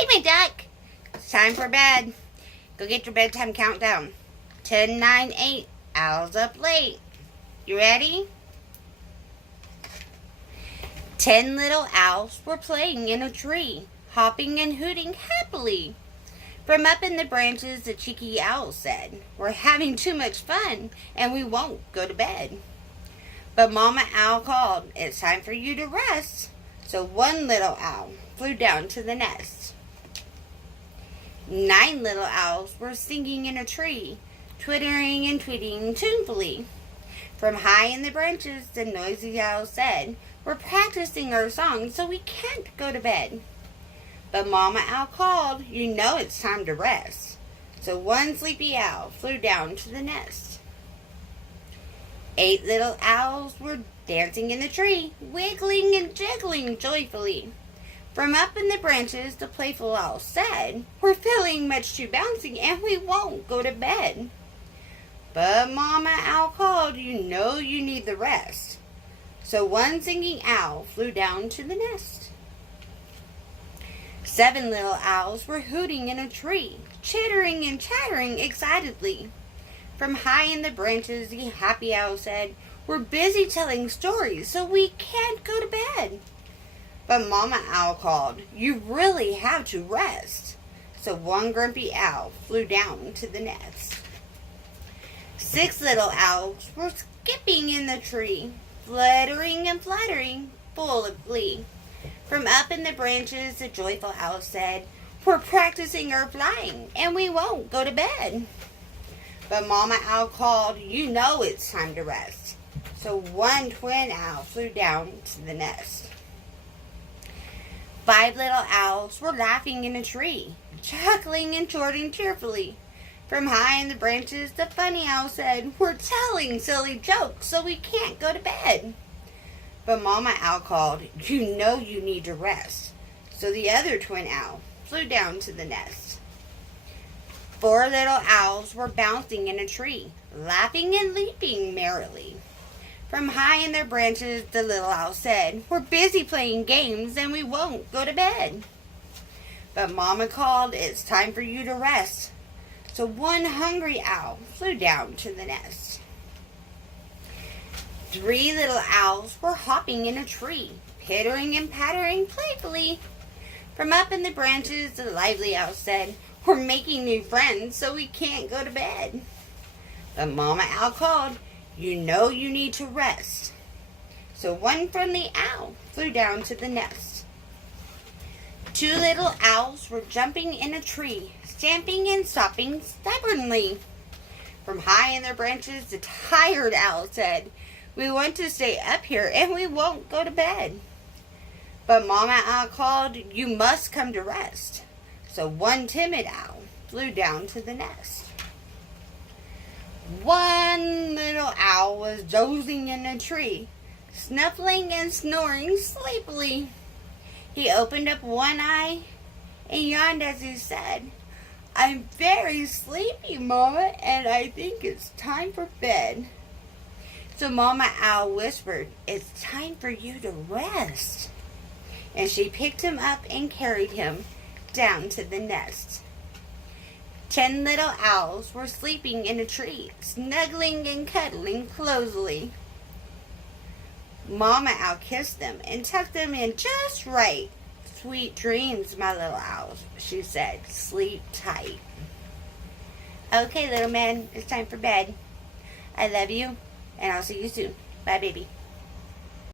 Hi, my duck. It's time for bed. Go get your bedtime countdown. 10, 9, 8. Owl's up late. You ready? 10 little owls were playing in a tree, hopping and hooting happily. From up in the branches, the cheeky owl said, "We're having too much fun, and we won't go to bed." But Mama Owl called, "It's time for you to rest." So one little owl flew down to the nest. 9 little owls were singing in a tree, twittering and tweeting tunefully. From high in the branches, the noisy owl said, "We're practicing our song, so we can't go to bed." But Mama Owl called, "You know it's time to rest." So one sleepy owl flew down to the nest. 8 little owls were dancing in the tree, wiggling and jiggling joyfully. From up in the branches, the playful owl said, "We're feeling much too bouncy, and we won't go to bed." But Mama Owl called, "You know you need the rest." So one singing owl flew down to the nest. 7 little owls were hooting in a tree, chittering and chattering excitedly. From high in the branches, the happy owl said, "We're busy telling stories, so we can't go to bed." But Mama Owl called, "You really have to rest." So one grumpy owl flew down to the nest. 6 little owls were skipping in the tree, fluttering and fluttering, full of glee. From up in the branches, the joyful owl said, "We're practicing our flying, and we won't go to bed." But Mama Owl called, "You know it's time to rest." So one twin owl flew down to the nest. 5 little owls were laughing in a tree, chuckling and chortling cheerfully. From high in the branches, the funny owl said, "We're telling silly jokes, so we can't go to bed." But Mama Owl called, "You know you need to rest." So the other twin owl flew down to the nest. 4 little owls were bouncing in a tree, laughing and leaping merrily. From high in their branches, the little owl said, "We're busy playing games, and we won't go to bed." But Mama called, "It's time for you to rest." So one hungry owl flew down to the nest. 3 little owls were hopping in a tree, pittering and pattering playfully. From up in the branches, the lively owl said, "We're making new friends, so we can't go to bed." But Mama Owl called, "You know you need to rest." So one friendly owl flew down to the nest. 2 little owls were jumping in a tree, stamping and stopping stubbornly. From high in their branches, the tired owl said, "We want to stay up here, and we won't go to bed." But Mama Owl called, "You must come to rest." So one timid owl flew down to the nest. One little owl was dozing in a tree, snuffling and snoring sleepily. He opened up one eye and yawned as he said, "I'm very sleepy, Mama, and I think it's time for bed." So Mama Owl whispered, "It's time for you to rest." And she picked him up and carried him down to the nest. 10 little owls were sleeping in a tree, snuggling and cuddling closely. Mama Owl kissed them and tucked them in just right. "Sweet dreams, my little owls," she said. "Sleep tight." Okay, little man, it's time for bed. I love you, and I'll see you soon. Bye, baby.